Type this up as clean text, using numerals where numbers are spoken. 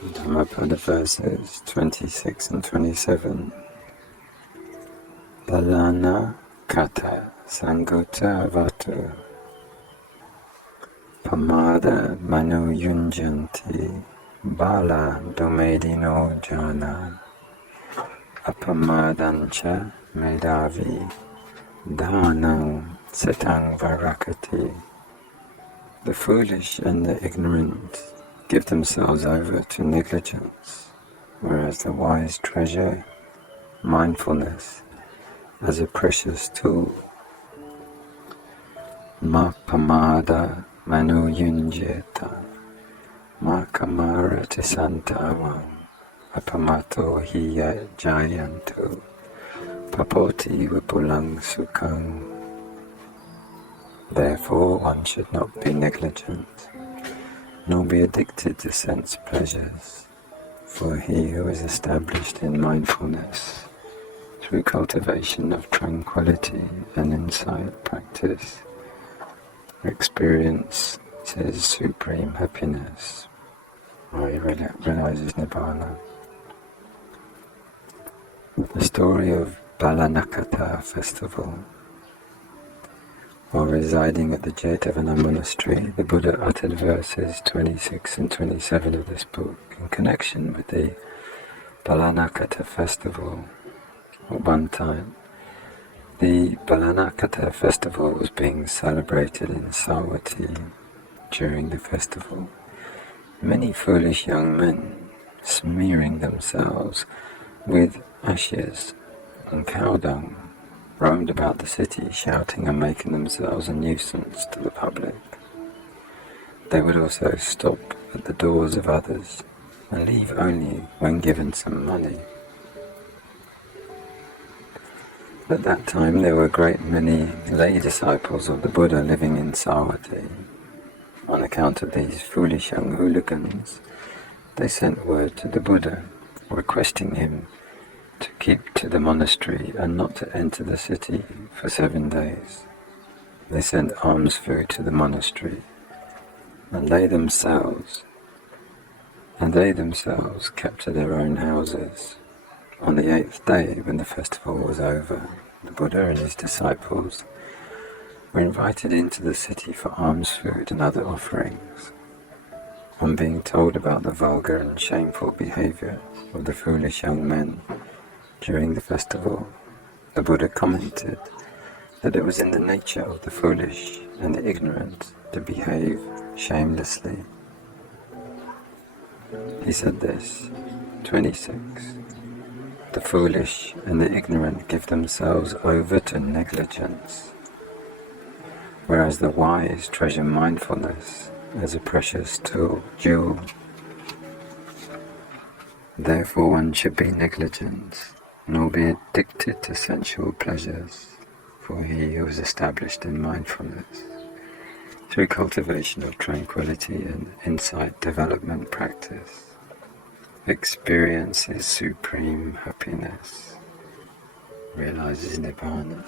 Dhammapada verses 26 and 27. Balanakkhatta sangutta vatu pamada manu yunjanti bala domedino jana apamadancha medavi dhanam setang varakati. The foolish and the ignorant give themselves over to negligence, whereas the wise treasure mindfulness as a precious tool. Ma pamada manu yunjeta, ma kamara tisantavam, apamato hiya jayantu, papoti vipulang sukhang. Therefore one should not be negligent, nor be addicted to sense pleasures, for he who is established in mindfulness through cultivation of tranquility and insight practice experiences supreme happiness, or he realizes Nibbana. The story of Balanakkhatta festival. While residing at the Jetavana monastery, the Buddha uttered verses 26 and 27 of this book in connection with the Balanakkhatta festival. At one time, the Balanakkhatta festival was being celebrated in Savatthi. During the festival, many foolish young men, smearing themselves with ashes and cow dung, roamed about the city shouting and making themselves a nuisance to the public. They would also stop at the doors of others and leave only when given some money. At that time there were a great many lay disciples of the Buddha living in Savatthi. On account of these foolish young hooligans, they sent word to the Buddha, requesting him to keep to the monastery and not to enter the city for 7 days. They sent alms food to the monastery, and they themselves kept to their own houses. On the 8th day, when the festival was over, the Buddha and his disciples were invited into the city for alms food and other offerings. On being told about the vulgar and shameful behavior of the foolish young men during the festival, the Buddha commented that it was in the nature of the foolish and the ignorant to behave shamelessly. He said this, 26. The foolish and the ignorant give themselves over to negligence, whereas the wise treasure mindfulness as a precious jewel. Therefore one should be negligent, nor be addicted to sensual pleasures, for he who is established in mindfulness through cultivation of tranquility and insight development practice experiences supreme happiness, realizes Nibbana.